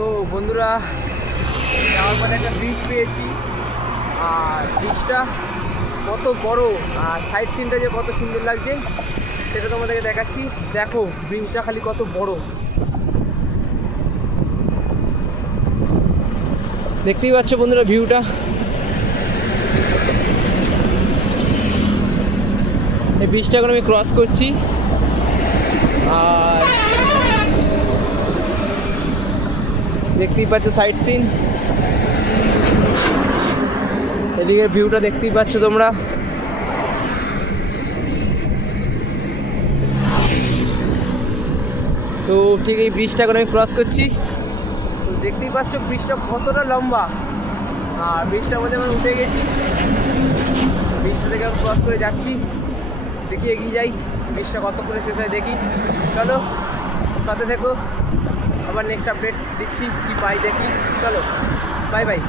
তো বন্ধুরা যাওয়ার পরে একটা ব্রিজ পেয়েছি, আর ব্রিজটা কত বড় আর সাইড সিনটা যে কত সুন্দর লাগছে সেটা তোমাদেরকে দেখাচ্ছি। দেখো ব্রিজটা খালি কত বড়, দেখতেই পাচ্ছ বন্ধুরা ভিউটা। এই ব্রিজটা এখন আমি ক্রস করছি, আর দেখতেই পাচ্ছ সাইড সিন, এদিকে ভিউটা দেখতেই পাচ্ছ তোমরা। তো ঠিক এই ব্রিজটা এখন আমি ক্রস করছি, তো দেখতেই পাচ্ছ ব্রিজটা কতটা লম্বা, আর ব্রিজটার মধ্যে আমরা উঠে গেছি। ব্রিজটা থেকে ক্রস করে যাচ্ছি, দেখি এগিয়ে যাই, ব্রিজটা কত করে শেষ হয় দেখি। চলো সাথে থেকো, আবার নেক্সট আপডেট দিচ্ছি, কি পাই দেখি। চলো বাই বাই।